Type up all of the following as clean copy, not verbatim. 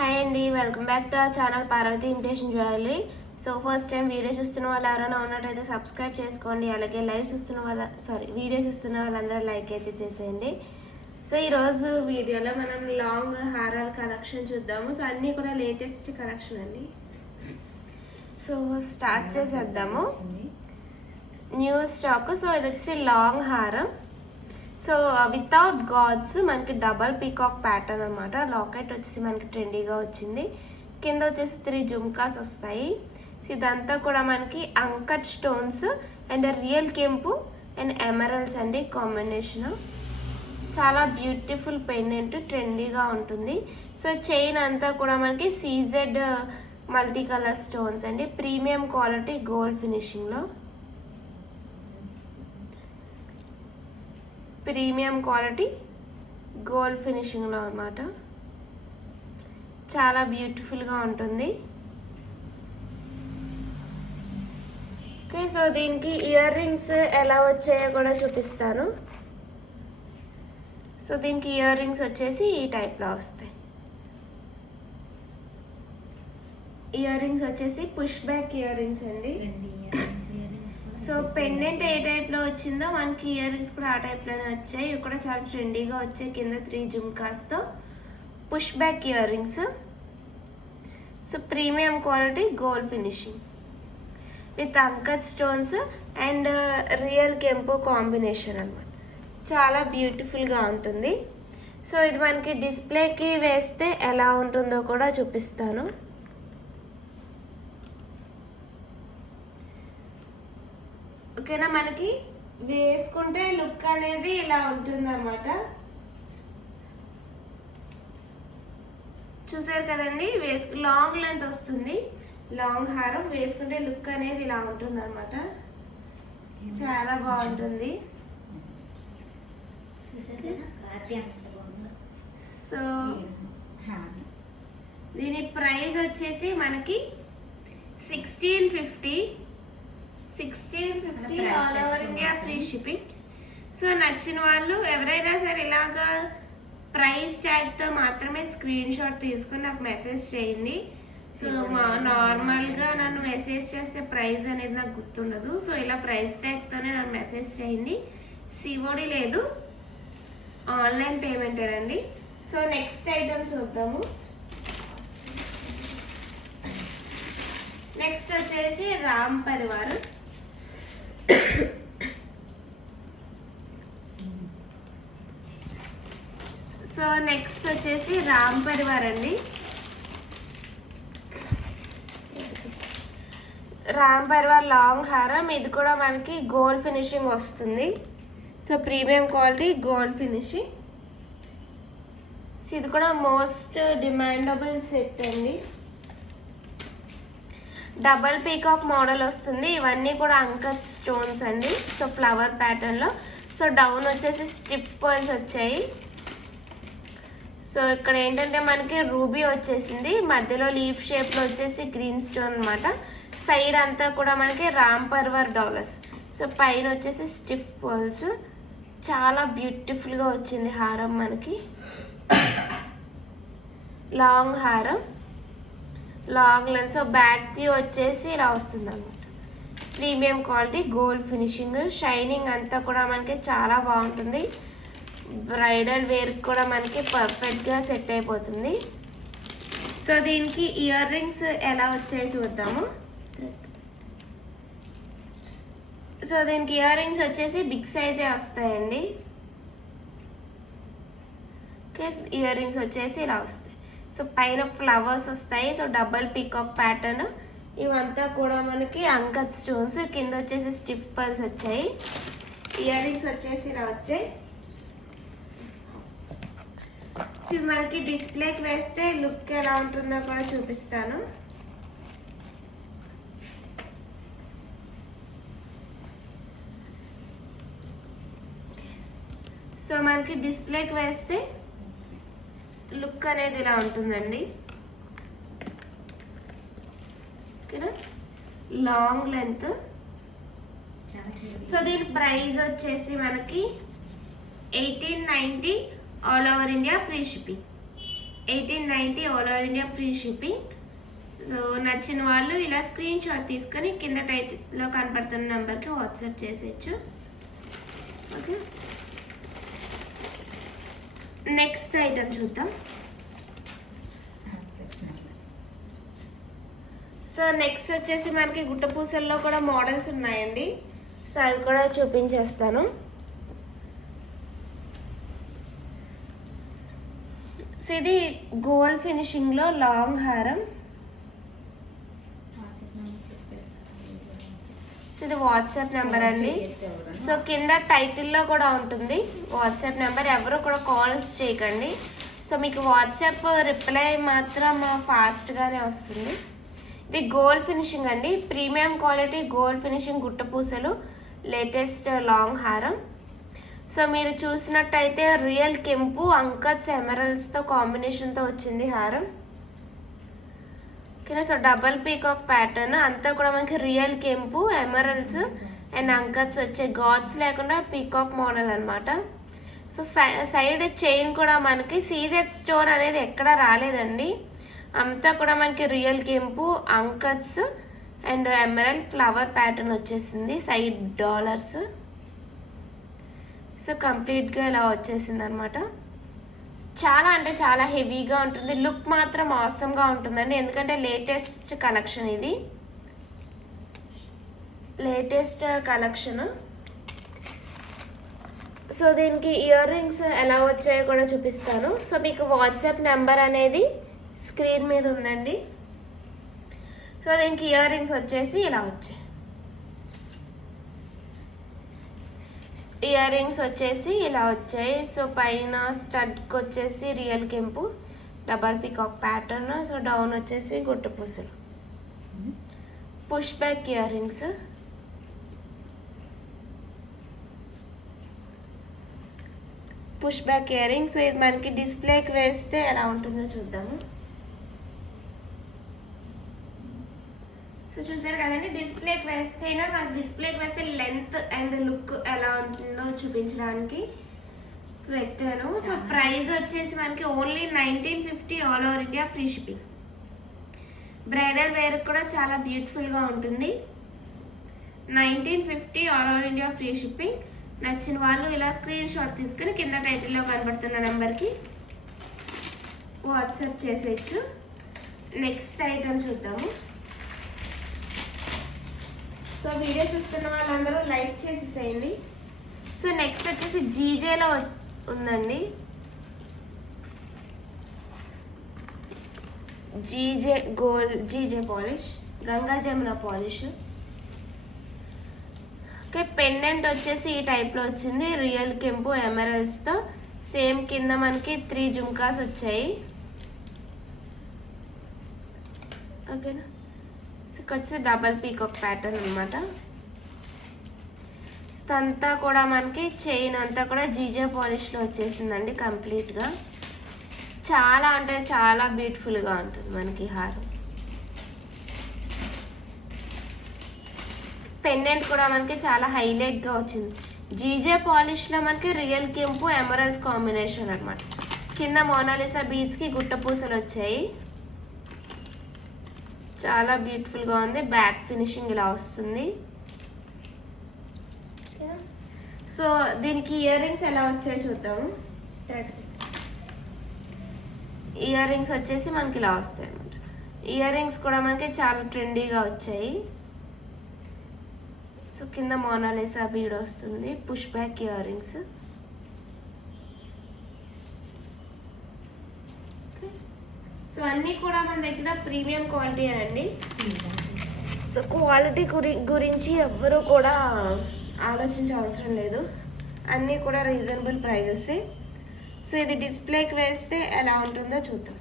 Hi అండి, welcome back to our channel Parvathi imitation jewellery. So first time video చూస్తున్న వాళ్ళు ఎవరైనా ఉన్నట్టయితే సబ్స్క్రైబ్ చేసుకోండి. అలాగే వీడియో చూస్తున్న వాళ్ళందరూ లైక్ అయితే చేసేయండి. సో ఈరోజు వీడియోలో మనం లాంగ్ హారాల కలెక్షన్ చూద్దాము. సో అన్నీ కూడా లేటెస్ట్ కలెక్షన్ అండి. సో స్టార్ట్ చేసేద్దాము. New stock. సో ఇది వచ్చేసి లాంగ్ హారం. సో వితౌట్ గాడ్స్ మనకి డబల్ పీకాక్ ప్యాటర్న్ అనమాట. లాకెట్ వచ్చేసి మనకి ట్రెండీగా వచ్చింది. కింద వచ్చేసి 3 జుమ్కాస్ వస్తాయి. సో ఇదంతా కూడా మనకి అంకట్ స్టోన్స్ అండ్ రియల్ కెంపు అండ్ ఎమరల్స్ అండి కాంబినేషన్. చాలా బ్యూటిఫుల్ పెండెంట్, ట్రెండీగా ఉంటుంది. సో చైన్ అంతా కూడా మనకి సీజెడ్ మల్టీ కలర్ స్టోన్స్ అండి. ప్రీమియం క్వాలిటీ గోల్డ్ ఫినిషింగ్లో, ప్రీమియం క్వాలిటీ గోల్డ్ ఫినిషింగ్లో అనమాట. చాలా బ్యూటిఫుల్గా ఉంటుంది. ఓకే, సో దీనికి ఇయర్ రింగ్స్ ఎలా వచ్చాయో కూడా చూపిస్తాను. సో దీనికి ఇయర్ రింగ్స్ వచ్చేసి ఈ టైప్లో వస్తాయి. ఇయర్ రింగ్స్ వచ్చేసి పుష్ బ్యాక్ ఇయర్ రింగ్స్ అండి. సో పెండెంట్ ఏ టైప్లో వచ్చిందో మనకి ఇయర్ రింగ్స్ కూడా ఆ టైప్లోనే వచ్చాయి. ఇవి కూడా చాలా ట్రెండీగా వచ్చాయి. కింద 3 జుమ్కాస్తో push back earrings. So premium quality gold finishing with uncut stones and real కెంపు కాంబినేషన్ అనమాట. చాలా బ్యూటిఫుల్గా ఉంటుంది. సో ఇది మనకి డిస్ప్లేకి వేస్తే ఎలా ఉంటుందో కూడా చూపిస్తాను. ఓకేనా, మనకి వేసుకుంటే లుక్ అనేది ఇలా ఉంటుంది అనమాట. చూసారు కదండి, లాంగ్ లెంత్ వస్తుంది. లాంగ్ హారం వేసుకుంటే లుక్ అనేది ఇలా ఉంటుంది అనమాట. చాలా బాగుంటుంది. సో దీని ప్రైస్ వచ్చేసి మనకి 1650 all over India free shipping. So నచ్చిన వాళ్ళు ఎవరైనా సరే ఇలాగా ప్రైస్ ట్యాగ్తో మాత్రమే స్క్రీన్ షాట్ తీసుకుని నాకు మెసేజ్ చేయండి. సో నార్మల్గా నన్ను మెసేజ్ చేస్తే ప్రైస్ అనేది నాకు గుర్తుండదు. సో ఇలా ప్రైస్ ట్యాగ్తోనే నన్ను మెసేజ్ చేయండి. సిఓడి లేదు, ఆన్లైన్ పేమెంట్ అండి. సో నెక్స్ట్ ఐటమ్ చూద్దాము. నెక్స్ట్ వచ్చేసి రామ్ పరివార్. సో నెక్స్ట్ వచ్చేసి రామ్ పరివార్ అండి. రామ్ పరివార్ లాంగ్ హారం. ఇది కూడా మనకి గోల్డ్ ఫినిషింగ్ వస్తుంది. So premium quality gold finishing. So ఇది కూడా మోస్ట్ డిమాండబుల్ సెట్ అండి. డబల్ పీకాక్ మోడల్ వస్తుంది. ఇవన్నీ కూడా అంకట్ స్టోన్స్ అండి. సో ఫ్లవర్ ప్యాటర్న్లో. సో డౌన్ వచ్చేసి స్టిఫ్ పర్ల్స్ వచ్చాయి. సో ఇక్కడ ఏంటంటే మనకి రూబీ వచ్చేసింది. మధ్యలో లీఫ్ షేప్లో వచ్చేసి గ్రీన్ స్టోన్ అనమాట. సైడ్ అంతా కూడా మనకి రామ్ పర్వర్ డాలర్స్. సో పైన వచ్చేసి స్టిఫ్ పర్ల్స్. చాలా బ్యూటిఫుల్గా వచ్చింది హారం మనకి. లాంగ్ హారం, long lens. So back view వచ్చేసి ఇలా వస్తుంది అనమాట. Premium quality gold finishing. Shining అంతా కూడా మనకి చాలా బాగుంటుంది. బ్రైడల్ వేర్ కూడా మనకి పర్ఫెక్ట్గా సెట్ అయిపోతుంది. సో దీనికి ఇయర్ రింగ్స్ ఎలా వచ్చాయో చూద్దాము. సో దీనికి ఇయర్ రింగ్స్ వచ్చేసి బిగ్ సైజే వస్తాయండి. ఓకే, ఇయర్ రింగ్స్ వచ్చేసి ఇలా వస్తాయి. సో పైన ఫ్లవర్స్ వస్తాయి. So double peacock pattern. ఇవంతా కూడా మనకి అంకట్ స్టోన్స్. కింద వచ్చేసి స్టిఫ్ పర్ల్స్ వచ్చాయి. ఇయర్ రింగ్స్ వచ్చేసి ఇలా వచ్చాయి. ఇది మనకి డిస్ప్లేకి వేస్తే లుక్ ఎలా ఉంటుందో కూడా చూపిస్తాను. సో మనకి డిస్ప్లేకి వేస్తే లుక్ అనేది ఇలా ఉంటుందండి. ఓకేనా, లాంగ్ లెంత్. సో దీని ప్రైస్ వచ్చేసి మనకి 1890 all over India free shipping. 1890 all over India free shipping. So నచ్చిన వాళ్ళు ఇలా స్క్రీన్ షాట్ తీసుకొని కింద టైటిల్లో కనపడుతున్న నెంబర్కి వాట్సాప్ చేసేయచ్చు. ఓకే, నెక్స్ట్ ఐటమ్ చూద్దాం. సో నెక్స్ట్ వచ్చేసి మనకి గుట్టపూసల్లో కూడా మోడల్స్ ఉన్నాయండి. సో అవి కూడా చూపించేస్తాను. సో ఇది గోల్డ్ ఫినిషింగ్లో లాంగ్ హారం. సో ఇది వాట్సాప్ నెంబర్ అండి. సో కింద టైటిల్లో కూడా ఉంటుంది వాట్సాప్ నెంబర్. ఎవరు కూడా కాల్స్ చేయకండి. సో మీకు వాట్సాప్ రిప్లై మాత్రం ఫాస్ట్గానే వస్తుంది. ఇది గోల్డ్ ఫినిషింగ్ అండి, ప్రీమియం క్వాలిటీ గోల్డ్ ఫినిషింగ్ గుట్టపూసలు లేటెస్ట్ లాంగ్ హారం. సో మీరు చూసినట్టయితే రియల్ కెంపు అంకట్స్ ఎమరల్స్తో కాంబినేషన్తో వచ్చింది హారం. ఓకేనా. సో డబల్ పీకాక్ ప్యాటర్న్ అంతా కూడా మనకి రియల్ కెంపు ఎమరల్స్ అండ్ అంకట్స్ వచ్చే గాడ్స్ లేకుండా పీకాక్ మోడల్ అనమాట. సో సైడ్ చైన్ కూడా మనకి సీజెడ్ స్టోన్ అనేది ఎక్కడా రాలేదండి. అంతా కూడా మనకి రియల్ కెంపు అంకట్స్ అండ్ ఎమరల్డ్ ఫ్లవర్ ప్యాటర్న్ వచ్చేసింది. Side dollars. సో కంప్లీట్గా ఇలా వచ్చేసింది అనమాట. చాలా అంటే చాలా హెవీగా ఉంటుంది. లుక్ మాత్రం ఆసమ్గా ఉంటుందండి, ఎందుకంటే లేటెస్ట్ కలెక్షన్. ఇది లేటెస్ట్ కలెక్షన్. సో దీనికి ఇయర్ రింగ్స్ ఎలా వచ్చాయో కూడా చూపిస్తాను. సో మీకు వాట్సాప్ నెంబర్ అనేది స్క్రీన్ మీద ఉందండి. సో దీనికి ఇయర్ రింగ్స్ వచ్చేసి ఇలా వచ్చాయి. ఇయర్ రింగ్స్ వచ్చేసి ఇలా వచ్చాయి. సో పైన స్టడ్కి వచ్చేసి రియల్ కెంపు double peacock pattern. So down వచ్చేసి గుట్టపూసలు. Push back earrings. Push back earrings. So ఇది మనకి డిస్ప్లేకి వేస్తే ఎలా ఉంటుందో చూద్దాము. సో చూసారు కదండి, డిస్ప్లేకి వేస్తేనే మనకి డిస్ప్లేకి వేస్తే లెంత్ అండ్ లుక్ ఎలా ఉంటుందో చూపించడానికి పెట్టాను. సో ప్రైస్ వచ్చేసి మనకి only 1950 all over India free shipping. Bridal wear కూడా చాలా బ్యూటిఫుల్గా ఉంటుంది. 1950 all over India free shipping. నచ్చిన వాళ్ళు ఇలా స్క్రీన్ షాట్ తీసుకుని కింద టైటిల్లో కనబడుతున్న నెంబర్కి వాట్సాప్ చేసేయచ్చు. నెక్స్ట్ ఐటమ్ చూద్దాము. సో వీడియో చూస్తున్న వాళ్ళందరూ లైక్ చేసేసేయండి. సో నెక్స్ట్ వచ్చేసి జీజేలో ఉందండి. GJ gold, GJ polish, Ganga Jamuna polish. Okay, pendant వచ్చేసి ఈ టైప్లో వచ్చింది. రియల్ కెంపు ఎమరల్స్తో. సేమ్ కింద మనకి 3 జుమ్కాస్ వచ్చాయి. ఓకేనా. సో ఇక్కడ వచ్చి డబల్ పీకాక్ ప్యాటర్న్ అనమాట. అంతా కూడా మనకి చైన్ అంతా కూడా జీజే పాలిష్లో వచ్చేసిందండి కంప్లీట్గా. చాలా అంటే చాలా బ్యూటిఫుల్గా ఉంటుంది మనకి హారం. పెండెంట్ కూడా మనకి చాలా హైలైట్గా వచ్చింది. జీజే పాలిష్లో మనకి రియల్ కెంపు ఎమరల్స్ కాంబినేషన్ అనమాట. కింద మోనాలిసా బీడ్స్కి గుట్టపూసలు వచ్చాయి. చాలా బ్యూటిఫుల్గా ఉంది. బ్యాక్ ఫినిషింగ్ ఇలా వస్తుంది. సో దీనికి ఇయర్ రింగ్స్ ఎలా వచ్చాయో చూద్దాము. ఇయర్ రింగ్స్ వచ్చేసి మనకి ఇలా వస్తాయి అన్నమాట. ఇయర్ రింగ్స్ కూడా మనకి చాలా ట్రెండీగా వచ్చాయి. సో కింద మోనాలిసా బీడ్ వస్తుంది. Push back earrings. So అన్నీ కూడా మన దగ్గర ప్రీమియం క్వాలిటీ అండి. సో క్వాలిటీ గురించి ఎవ్వరూ కూడా ఆలోచించే అవసరం లేదు. అన్నీ కూడా రీజనబుల్ ప్రైజెస్. సో ఇది డిస్ప్లేకి వేస్తే ఎలా ఉంటుందో చూద్దాం.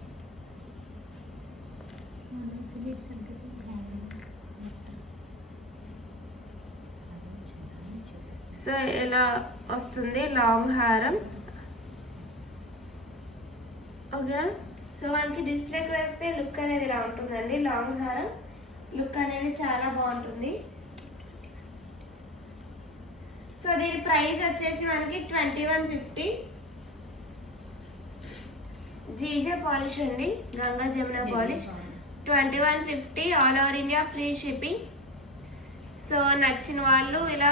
సో ఇలా వస్తుంది లాంగ్ హారం. ఓకేనా. సో మనకి డిస్ప్లేకి వేస్తే లుక్ అనేది ఇలా ఉంటుందండి. లాంగ్ హారం లుక్ అనేది చాలా బాగుంటుంది. సో దీని ప్రైస్ వచ్చేసి మనకి 2150. జీజే పాలిష్ అండి, Ganga Jamuna polish 2150 all over India free shipping. So నచ్చిన వాళ్ళు ఇలా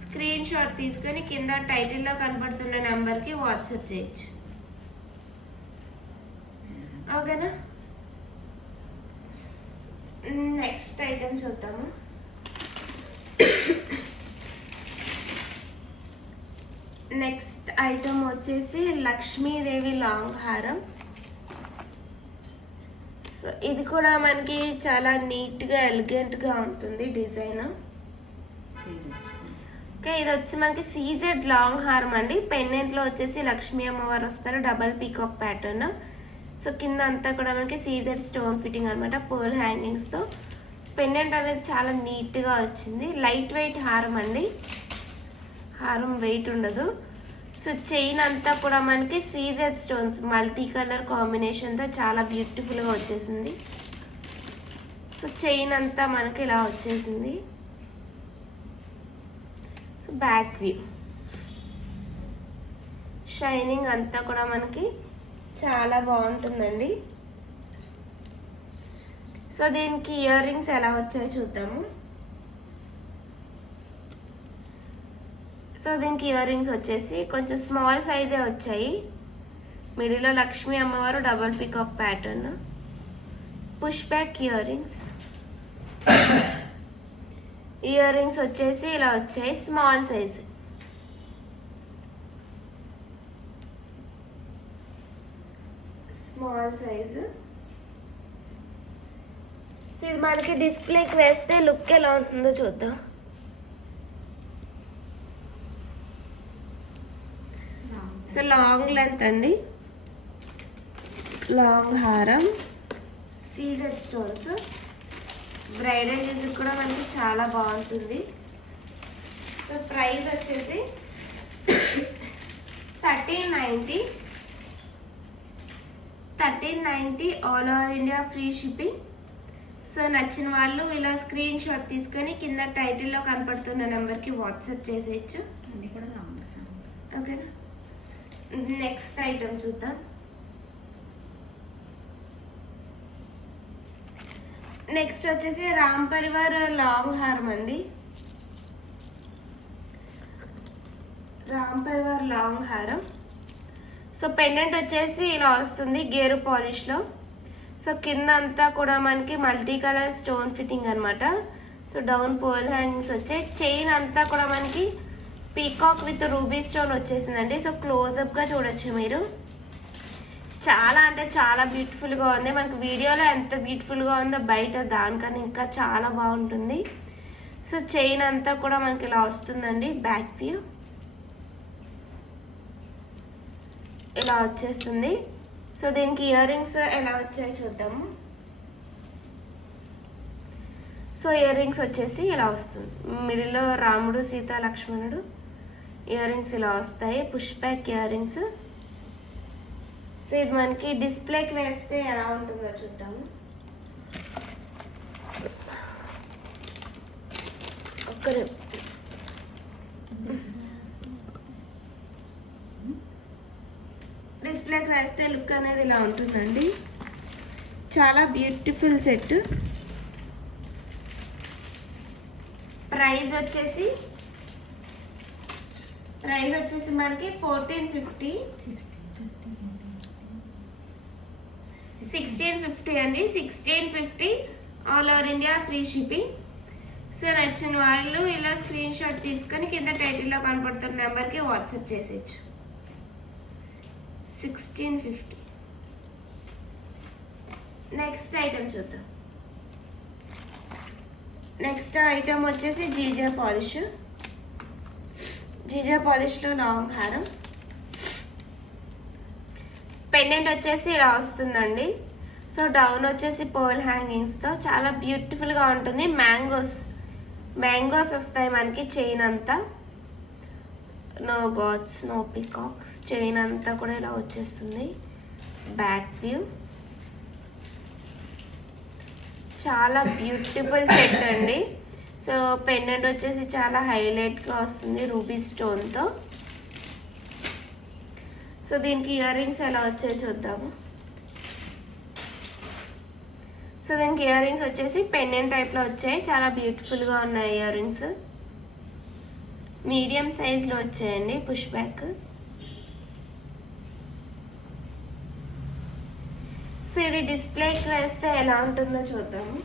స్క్రీన్ షాట్ తీసుకొని కింద టైటిల్లో కనబడుతున్న నెంబర్కి వాట్సాప్ చేయొచ్చు. ఓకేనా? నెక్స్ట్ ఐటమ్ చూద్దాము. నెక్స్ట్ ఐటమ్ వచ్చేసి లక్ష్మీదేవి లాంగ్ హారం. సో ఇది కూడా మనకి చాలా నీట్గా ఎలిగెంట్గా ఉంటుంది డిజైన్. ఓకే, ఇది వచ్చి మనకి సీజెడ్ లాంగ్ హారం అండి. పెండెంట్లో వచ్చేసి లక్ష్మీ అమ్మవారు వస్తారు, డబల్ పీకాక్ ప్యాటర్న్. సో కింద అంతా కూడా మనకి సీజెడ్ స్టోన్ ఫిట్టింగ్ అనమాట, పర్ల్ హ్యాంగింగ్స్తో. పెండెంట్ అనేది చాలా నీట్గా వచ్చింది. లైట్ వెయిట్ హారం అండి, హారం వెయిట్ ఉండదు. సో చైన్ అంతా కూడా మనకి సీజెడ్ స్టోన్స్ మల్టీ కలర్ కాంబినేషన్తో చాలా బ్యూటిఫుల్గా వచ్చేసింది. సో చైన్ అంతా మనకి ఇలా వచ్చేసింది. సో బ్యాక్ వ్యూ షైనింగ్ అంతా కూడా మనకి చాలా బాగుంటుందండి. సో దీనికి ఇయర్ రింగ్స్ ఎలా వచ్చాయో చూద్దాము. సో దీనికి ఇయర్ రింగ్స్ వచ్చేసి కొంచెం స్మాల్ సైజే వచ్చాయి. మిడిల్లో లక్ష్మీ అమ్మవారు, double peacock pattern, push back ear rings. Ear rings వచ్చేసి ఇలా వచ్చాయి, small size. Small size. So ఇది మనకి డిస్ప్లేకి వేస్తే లుక్ ఎలా ఉంటుందో చూద్దాం. సో లాంగ్ లెంత్ అండి, లాంగ్ హారం, సీజెడ్ స్టోన్స్. బ్రైడల్ యూజ్ కూడా మనకి చాలా బాగుంటుంది. సో ప్రైస్ వచ్చేసి 1390 all over India free shipping. So నచ్చిన వాళ్ళు ఇలా స్క్రీన్ షాట్ తీసుకొని కింద టైటిల్లో కనపడుతున్న నెంబర్కి వాట్సాప్ చేసేయచ్చు. ఓకేనా? నెక్స్ట్ ఐటమ్ చూద్దాం. నెక్స్ట్ వచ్చేసి రామ్ పరివార్ లాంగ్ హారం అండి. రామ్ పరివార్ లాంగ్ హారం. సో పెండెంట్ వచ్చేసి ఇలా వస్తుంది గేరు పాలిష్లో. సో కింద అంతా కూడా మనకి మల్టీ కలర్ స్టోన్ ఫిట్టింగ్ అనమాట. సో డౌన్ పోల్ హ్యాంగింగ్స్ వచ్చాయి. చైన్ అంతా కూడా మనకి పీకాక్ విత్ రూబీ స్టోన్ వచ్చేసిందండి. సో క్లోజప్గా చూడొచ్చు మీరు. చాలా అంటే చాలా బ్యూటిఫుల్గా ఉంది. మనకు వీడియోలో ఎంత బ్యూటిఫుల్గా ఉందో బయట దానికన్నా ఇంకా చాలా బాగుంటుంది. సో చైన్ అంతా కూడా మనకి ఇలా వస్తుందండి. బ్యాక్ వ్యూ ఇలా వచ్చేస్తుంది. సో దీనికి ఇయర్ రింగ్స్ ఎలా వచ్చాయో చూద్దాము. సో ఇయర్ రింగ్స్ వచ్చేసి ఇలా వస్తుంది. మిడిల్లో రాముడు, సీత, లక్ష్మణుడు. ఇయర్ రింగ్స్ ఇలా వస్తాయి, push back earrings. So ఇది మనకి డిస్ప్లేకి వేస్తే ఎలా ఉంటుందో చూద్దాము. డిస్ప్లేకి వేస్తే లుక్ అనేది ఇలా ఉంటుందండి. చాలా బ్యూటిఫుల్ సెట్. ప్రైస్ వచ్చేసి మనకి 1450, 1650 అండి. 1650 all over India free shipping. So నచ్చిన వాళ్ళు ఇలా స్క్రీన్ షాట్ తీసుకొని కింద టైటిల్లో కనపడుతున్న నెంబర్కి వాట్సాప్ చేసేయచ్చు. 1650. నెక్స్ట్ ఐటమ్ చూద్దాం. నెక్స్ట్ ఐటమ్ వచ్చేసి జీజే పాలిష్. జీజే పాలిష్లో లాంగ్ హారం. పెండెంట్ వచ్చేసి ఇలా వస్తుందండి. సో డౌన్ వచ్చేసి పర్ల్ హ్యాంగింగ్స్తో చాలా బ్యూటిఫుల్గా ఉంటుంది. మ్యాంగోస్ వస్తాయి మనకి. చైన్ అంతా no gods, no peacocks. Chain అంతా కూడా ఇలా వచ్చేస్తుంది. బ్యాక్ వ్యూ చాలా బ్యూటిఫుల్ సెట్ అండి. సో పెండెంట్ వచ్చేసి చాలా హైలైట్గా వస్తుంది రూబీ స్టోన్తో. సో దీనికి ఇయర్ రింగ్స్ ఎలా వచ్చాయో చూద్దాము. సో దీనికి ఇయర్ రింగ్స్ వచ్చేసి పెండెంట్ టైప్లో వచ్చాయి, చాలా బ్యూటిఫుల్గా ఉన్నాయి ఇయర్ రింగ్స్. మీడియం సైజ్లో వచ్చాయండి పుష్ బ్యాక్. సో ఇది డిస్ప్లేకి వేస్తే ఎలా ఉంటుందో చూద్దాము.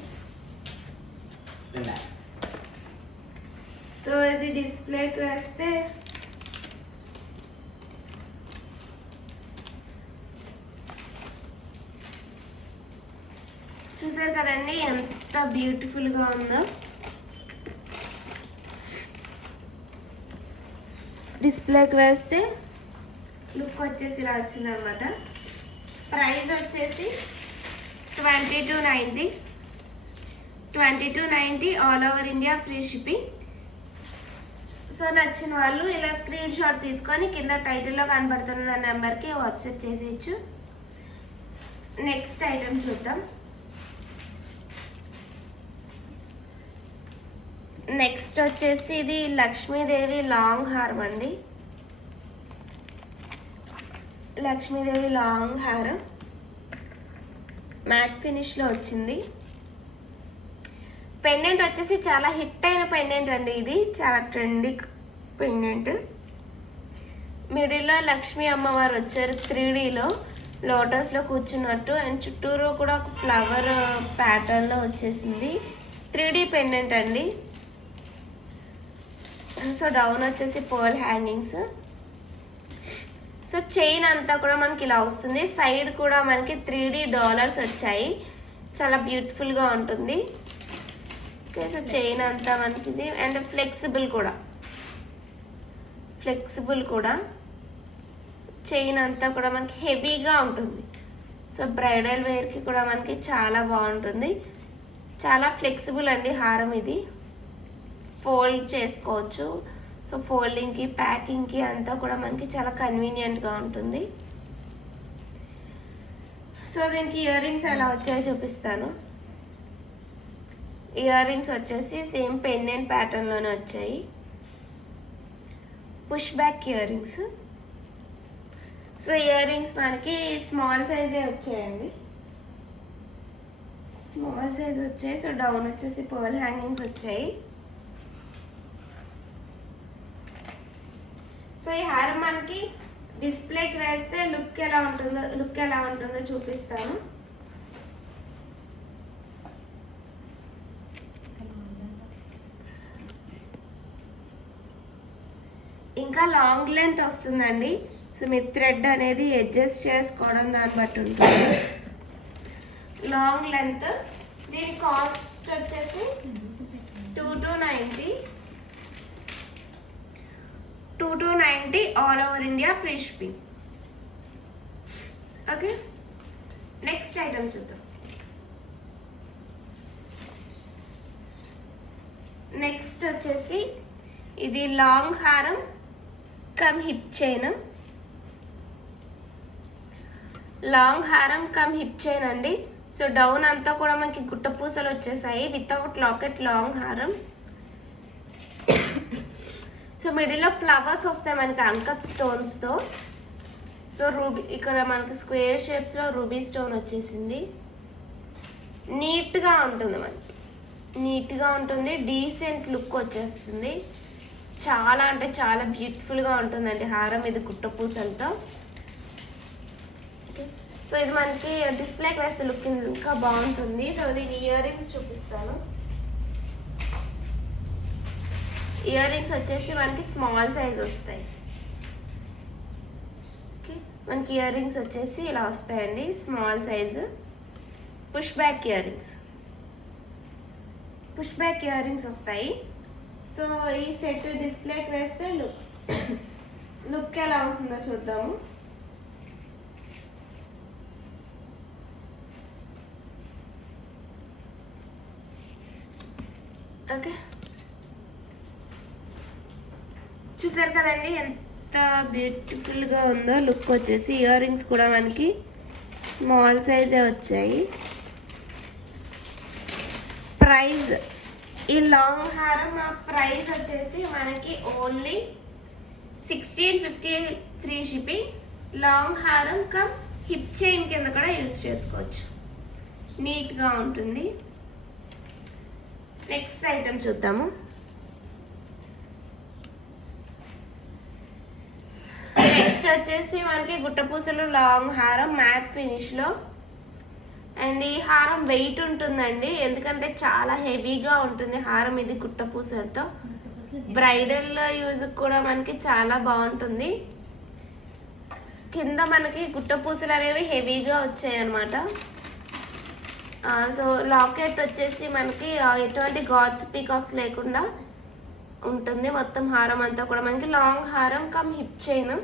సో ఇది డిస్ప్లేకి వేస్తే చూసారు కదండి ఎంత బ్యూటిఫుల్గా ఉందో. డిస్ప్లేకి వేస్తే లుక్ వచ్చేసి ఇలా వచ్చిందనమాట. ప్రైస్ వచ్చేసి 2290, 2290 all over India free shipping. So నచ్చిన వాళ్ళు ఇలా స్క్రీన్ షాట్ తీసుకొని కింద టైటిల్లో కనబడుతున్న నెంబర్కి వాట్సాప్ చేసేయచ్చు. నెక్స్ట్ ఐటమ్ చూద్దాం. నెక్స్ట్ వచ్చేసి ఇది లక్ష్మీదేవి లాంగ్ హారం అండి. లక్ష్మీదేవి లాంగ్ హారం మ్యాట్ ఫినిష్లో వచ్చింది. పెండెంట్ వచ్చేసి చాలా హిట్ అయిన పెండెంట్ అండి. ఇది చాలా ట్రెండీ పెండెంట్. మిడిల్లో లక్ష్మీ అమ్మవారు వచ్చారు 3Dలో లోటస్లో కూర్చున్నట్టు, అండ్ చుట్టూరు కూడా ఒక ఫ్లవర్ ప్యాటర్న్లో వచ్చేసింది. 3D పెండెంట్ అండి. సో డౌన్ వచ్చేసి పర్ల్ హ్యాంగింగ్స్. సో చైన్ అంతా కూడా మనకి ఇలా వస్తుంది. సైడ్ కూడా మనకి 3D డాలర్స్ వచ్చాయి, చాలా బ్యూటిఫుల్గా ఉంటుంది. ఓకే, సో చైన్ అంతా మనకి ఇది, అండ్ ఫ్లెక్సిబుల్ కూడా చైన్ అంతా కూడా మనకి హెవీగా ఉంటుంది. సో బ్రైడల్ వేర్కి కూడా మనకి చాలా బాగుంటుంది. చాలా ఫ్లెక్సిబుల్ అండి హారం. ఇది ఫోల్డ్ చేసుకోవచ్చు. సో ఫోల్డింగ్కి ప్యాకింగ్కి అంతా కూడా మనకి చాలా కన్వీనియంట్గా ఉంటుంది. సో దీనికి ఇయర్ రింగ్స్ ఎలా వచ్చాయో చూపిస్తాను. ఇయర్ రింగ్స్ వచ్చేసి సేమ్ పెండెంట్ ప్యాటర్న్లోనే వచ్చాయి. Push back earrings. So ear rings మనకి స్మాల్ సైజే వచ్చాయండి. స్మాల్ సైజ్ వచ్చాయి. సో డౌన్ వచ్చేసి పర్ల్ హ్యాంగింగ్స్ వచ్చాయి. సో ఈ హారం మనకి డిస్ప్లేకి వేస్తే లుక్ ఎలా ఉంటుందో చూపిస్తాను. ఇంకా లాంగ్ లెంత్ వస్తుందండి. సో మీ థ్రెడ్ అనేది అడ్జస్ట్ చేసుకోవడం దాన్ని బట్టి ఉంటుంది. Long length. దీని కాస్ట్ వచ్చేసి 2290 all over India free shipping. Okay, next item చూద్దాం. నెక్స్ట్ వచ్చేసి ఇది లాంగ్ హారం కమ్ హిప్ చైన్. లాంగ్ హారం కమ్ హిప్ చైన్ అండి. సో డౌన్ అంతా కూడా మనకి గుట్ట పూసలు వచ్చేసాయి వితౌట్ లాకెట్ లాంగ్ హారం. సో మిడిల్లో ఫ్లవర్స్ వస్తాయి మనకి అంకత్ స్టోన్స్తో. సో రూబీ ఇక్కడ మనకి స్క్వేర్ షేప్స్లో రూబీ స్టోన్ వచ్చేసింది. నీట్గా ఉంటుంది, మనకి నీట్గా ఉంటుంది. డీసెంట్ లుక్ వచ్చేస్తుంది. చాలా అంటే చాలా బ్యూటిఫుల్గా ఉంటుందండి హారం ఇది గుట్ట పూసలతో. సో ఇది మనకి డిస్ప్లేకి వేస్తే లుక్ ఇంకా బాగుంటుంది. సో దీని ఇయర్ రింగ్స్ చూపిస్తాను. ఇయర్ రింగ్స్ వచ్చేసి మనకి స్మాల్ సైజ్ వస్తాయి. ఓకే, మనకి ఇయర్ రింగ్స్ వచ్చేసి ఇలా వస్తాయండి, small size. Push back ear rings వస్తాయి. సో ఈ సెట్ డిస్ప్లేకి వేస్తే లుక్ ఎలా ఉంటుందో చూద్దాము. ఓకే, చూసారు కదండి ఎంత బ్యూటిఫుల్గా ఉందో లుక్ వచ్చేసి. ఇయర్ రింగ్స్ కూడా మనకి స్మాల్ సైజే వచ్చాయి. ప్రైస్ ఈ లాంగ్ హారం ప్రైస్ వచ్చేసి మనకి ఓన్లీ 1650 ఫ్రీ షిప్పింగ్. లాంగ్ హారం కమ్ హిప్ చైన్ కింద కూడా యూజ్ చేసుకోవచ్చు. నీట్గా ఉంటుంది. నెక్స్ట్ ఐటమ్ చూద్దాము. నెక్స్ట్ వచ్చేసి మనకి గుట్టపూసలు లాంగ్ హారం మ్యాట్ ఫినిష్లో. అండ్ ఈ హారం వెయిట్ ఉంటుందండి, ఎందుకంటే చాలా హెవీగా ఉంటుంది హారం ఇది గుట్టపూసలతో. బ్రైడల్ యూజ్ కూడా మనకి చాలా బాగుంటుంది. కింద మనకి గుట్టపూసలు అనేవి హెవీగా వచ్చాయి అనమాట. సో లాకెట్ వచ్చేసి మనకి ఎటువంటి గాడ్స్ పీకాక్స్ లేకుండా ఉంటుంది. మొత్తం హారం అంతా కూడా మనకి లాంగ్ హారం కమ్ హిప్ చైన్.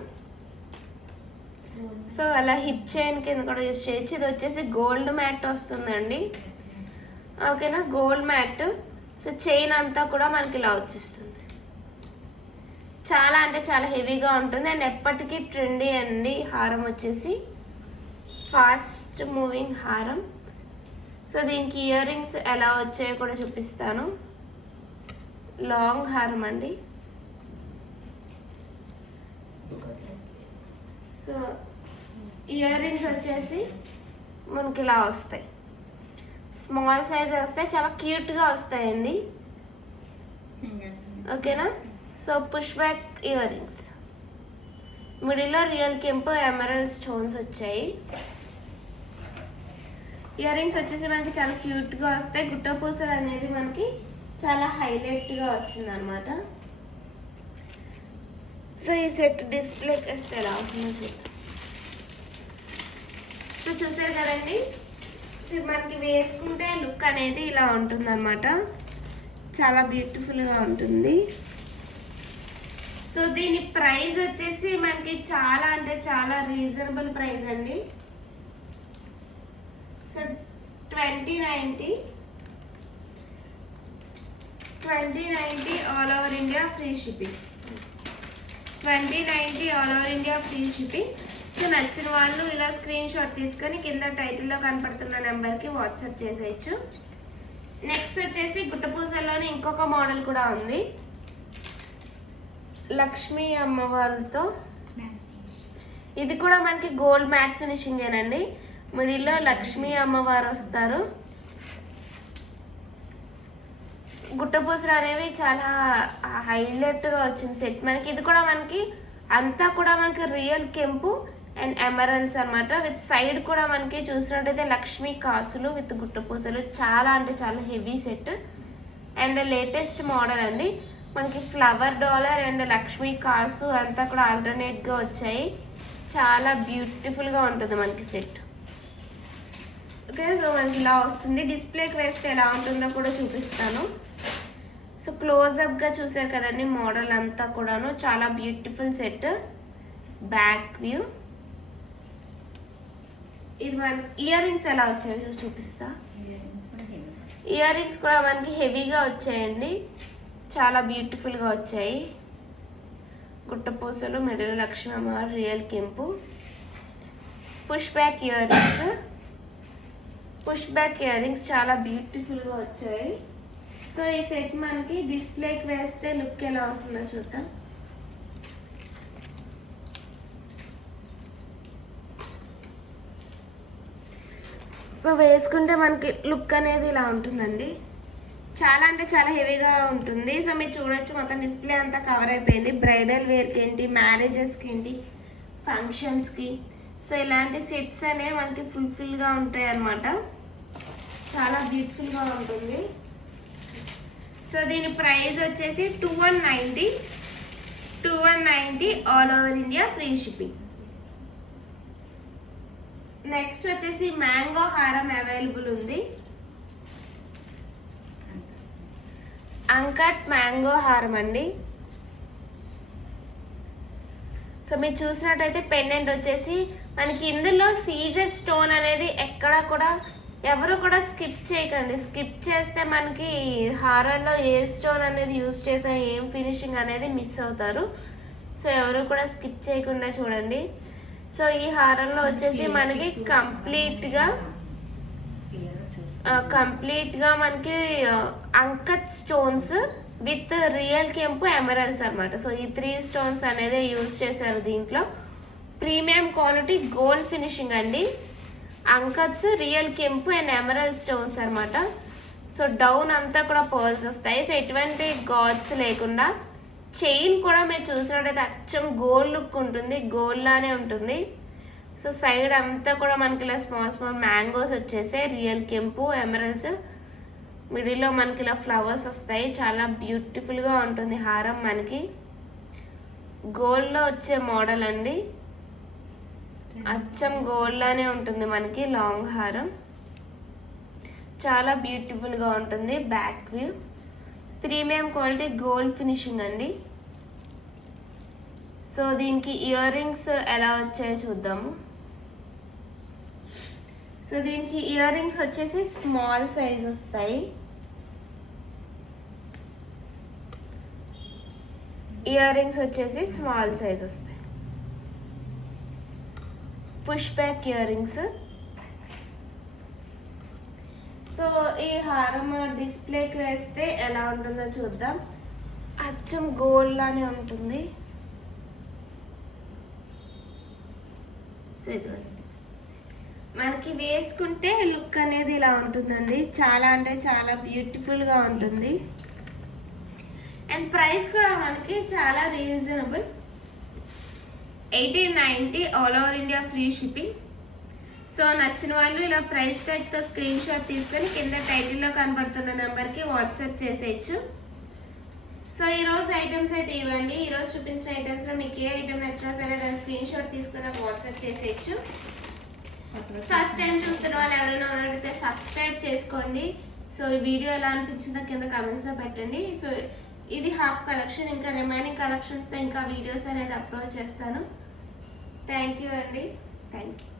సో అలా హిప్ చైన్ కింద కూడా యూజ్ చేయొచ్చు. ఇది వచ్చేసి గోల్డ్ మ్యాట్ వస్తుందండి, ఓకేనా, గోల్డ్ మ్యాట్. సో చైన్ అంతా కూడా మనకి ఇలా వచ్చేస్తుంది. చాలా అంటే చాలా హెవీగా ఉంటుంది అండ్ ఎప్పటికీ ట్రెండీ అండి హారం వచ్చేసి, ఫాస్ట్ మూవింగ్ హారం. సో దీనికి ఇయర్ రింగ్స్ ఎలా వచ్చాయో కూడా చూపిస్తాను. లాంగ్ హారం అండి. సో ఇయర్ రింగ్స్ వచ్చేసి మనకి ఇలా వస్తాయి, స్మాల్ సైజ్ వస్తాయి, చాలా క్యూట్గా వస్తాయండి, ఓకేనా. So push back ear rings, మిడిల్లో రియల్ కెంపు ఎమరల్డ్ స్టోన్స్ వచ్చాయి. ఇయర్ రింగ్స్ వచ్చేసి మనకి చాలా క్యూట్గా వస్తాయి. గుట్టపూసలు అనేది మనకి చాలా హైలైట్గా వచ్చింది అనమాట. సో ఈ సెట్ డిస్ప్లేకి వేస్తే ఎలా అవుతుందో చూద్దాం. సో చూసారు కదండి, సో మనకి వేసుకుంటే లుక్ అనేది ఇలా ఉంటుంది అనమాట, చాలా బ్యూటిఫుల్గా ఉంటుంది. సో దీని ప్రైస్ వచ్చేసి మనకి చాలా అంటే చాలా రీజనబుల్ ప్రైస్ అండి. So 2090 all over India free shipping. 2090 all over India free shipping. So నచ్చిన వాళ్ళు ఇలా స్క్రీన్ షాట్ తీసుకొని కింద టైటిల్లో కనపడుతున్న నెంబర్కి వాట్సాప్ చేసేయచ్చు. నెక్స్ట్ వచ్చేసి గుట్టపూసల్లోనే ఇంకొక మోడల్ కూడా ఉంది, లక్ష్మీ అమ్మవారితో. ఇది కూడా మనకి గోల్డ్ మ్యాట్ ఫినిషింగ్ ఏనండి, మిడిల్లో లక్ష్మీ అమ్మవారు వస్తారు. గుట్టపూసలు అనేవి చాలా హైలైట్గా వచ్చింది సెట్ మనకి. ఇది కూడా మనకి అంతా కూడా మనకి రియల్ కెంపు అండ్ ఎమరల్స్ అనమాట. విత్ సైడ్ కూడా మనకి చూసినట్టయితే లక్ష్మీ కాసులు విత్ గుట్టపూసలు. చాలా అంటే చాలా heavy set and latest model అండి. మనకి ఫ్లవర్ డాలర్ అండ్ లక్ష్మీ కాసు అంతా కూడా ఆల్టర్నేట్గా వచ్చాయి. చాలా బ్యూటిఫుల్గా ఉంటుంది మనకి సెట్, ఓకే. సో మనకి ఇలా వస్తుంది. డిస్ప్లేకి వేస్తే ఎలా ఉంటుందో కూడా చూపిస్తాను. సో క్లోజ్అప్గా చూసారు కదండి మోడల్ అంతా కూడాను, చాలా బ్యూటిఫుల్ సెట్. Back view. ఇది మన ఇయర్ రింగ్స్ ఎలా వచ్చాయో చూపిస్తా. ఇయర్ రింగ్స్ కూడా మనకి హెవీగా వచ్చాయండి, చాలా బ్యూటిఫుల్గా వచ్చాయి. గుట్టపూసలు, మిడిల్ లక్ష్మీ అమ్మవారు, రియల్ కెంపు. Push back earrings, push back ear rings చాలా బ్యూటిఫుల్గా వచ్చాయి. సో ఈ సెట్ మనకి డిస్ప్లేకి వేస్తే లుక్ ఎలా ఉంటుందో చూద్దాం. సో వేసుకుంటే మనకి లుక్ అనేది ఇలా ఉంటుందండి, చాలా అంటే చాలా హెవీగా ఉంటుంది. సో మీరు చూడొచ్చు మొత్తం డిస్ప్లే అంతా కవర్ అయిపోయింది. బ్రైడల్ వేర్కి ఏంటి, మ్యారేజెస్కి ఏంటి, ఫంక్షన్స్కి. సో ఇలాంటి సెట్స్ అనేవి మనకి ఫుల్ఫిల్గా ఉంటాయి అన్నమాట, చాలా బ్యూటిఫుల్గా ఉంటుంది. సో దీని ప్రైస్ వచ్చేసి 2190 all over India free shipping. Next వచ్చేసి మ్యాంగో హారం అవైలబుల్ ఉంది, అంకట్ మ్యాంగో హారం అండి. సో మీరు చూసినట్టయితే పెండెంట్ వచ్చేసి మనకి ఇందులో సీజర్ స్టోన్ అనేది ఎక్కడ కూడా ఎవరు కూడా స్కిప్ చేయకండి. స్కిప్ చేస్తే మనకి హారాల్లో ఏ స్టోన్ అనేది యూజ్ చేసా ఏం ఫినిషింగ్ అనేది మిస్ అవుతారు. సో ఎవరు కూడా స్కిప్ చేయకుండా చూడండి. సో ఈ హారంలో వచ్చేసి మనకి కంప్లీట్గా మనకి అంకట్ స్టోన్స్ విత్ రియల్ కెంపు ఎమరల్స్ అనమాట. సో ఈ 3 స్టోన్స్ అనేది యూజ్ చేశారు దీంట్లో. ప్రీమియం క్వాలిటీ గోల్డ్ ఫినిషింగ్ అండి. అంకట్స్, రియల్ కెంపు అండ్ ఎమరల్డ్ స్టోన్స్ అనమాట. సో డౌన్ అంతా కూడా పర్ల్స్ వస్తాయి. సో ఎటువంటి గాడ్స్ లేకుండా. చైన్ కూడా మీరు చూసినట్టయితే అచ్చం గోల్డ్ లుక్ ఉంటుంది, గోల్డ్ లానే ఉంటుంది. సో సైడ్ అంతా కూడా మనకి ఇలా స్మాల్ స్మాల్ మ్యాంగోస్ వచ్చేసాయి. రియల్ కెంపు, ఎమరల్డ్స్, మిడిల్లో మనకి ఇలా ఫ్లవర్స్ వస్తాయి. చాలా బ్యూటిఫుల్గా ఉంటుంది హారం. మనకి గోల్డ్లో వచ్చే మోడల్ అండి, అచ్చం గోల్డ్ లానే ఉంటుంది మనకి లాంగ్ హారం. చాలా బ్యూటిఫుల్గా ఉంటుంది. Back view premium quality gold finishing అండి. సో దీనికి ఇయర్ రింగ్స్ ఎలా వచ్చాయో చూద్దాము. సో దీనికి ఇయర్ రింగ్స్ వచ్చేసి స్మాల్ సైజ్ వస్తాయి. ఇయర్ రింగ్స్ వచ్చేసి స్మాల్ సైజ్ వస్తాయి. Push back earrings. So ఈ హారం డిస్ప్లేకి వేస్తే ఎలా ఉంటుందో చూద్దాం. అచ్చం గోల్డ్ లానే ఉంటుంది. మనకి వేసుకుంటే లుక్ అనేది ఇలా ఉంటుందండి. చాలా అంటే చాలా బ్యూటిఫుల్గా ఉంటుంది. అండ్ ప్రైస్ కూడా మనకి చాలా reasonable, 1890 all over India free shipping. So నచ్చిన వాళ్ళు ఇలా ప్రైస్ ట్యాగ్తో స్క్రీన్ షాట్ తీసుకొని కింద టైటిల్లో కనబడుతున్న నెంబర్కి వాట్సాప్ చేసేయచ్చు. సో ఈరోజు ఐటమ్స్ అయితే ఇవ్వండి. ఈరోజు చూపించిన ఐటమ్స్లో మీకు ఏ ఐటమ్ నచ్చినా సరే దాని స్క్రీన్ షాట్ తీసుకుని వాట్సాప్ చేసేయచ్చు. ఫస్ట్ టైం చూస్తున్న వాళ్ళు ఎవరైనా ఉన్నట్టయితే సబ్స్క్రైబ్ చేసుకోండి. సో ఈ వీడియో ఎలా అనిపించిందో కింద కమెంట్స్లో పెట్టండి. సో ఇది హాఫ్ కలెక్షన్, ఇంకా రిమైనింగ్ కలెక్షన్స్తో ఇంకా వీడియోస్ అనేది అప్లోడ్ చేస్తాను. థ్యాంక్ యూ అండి. Thank you.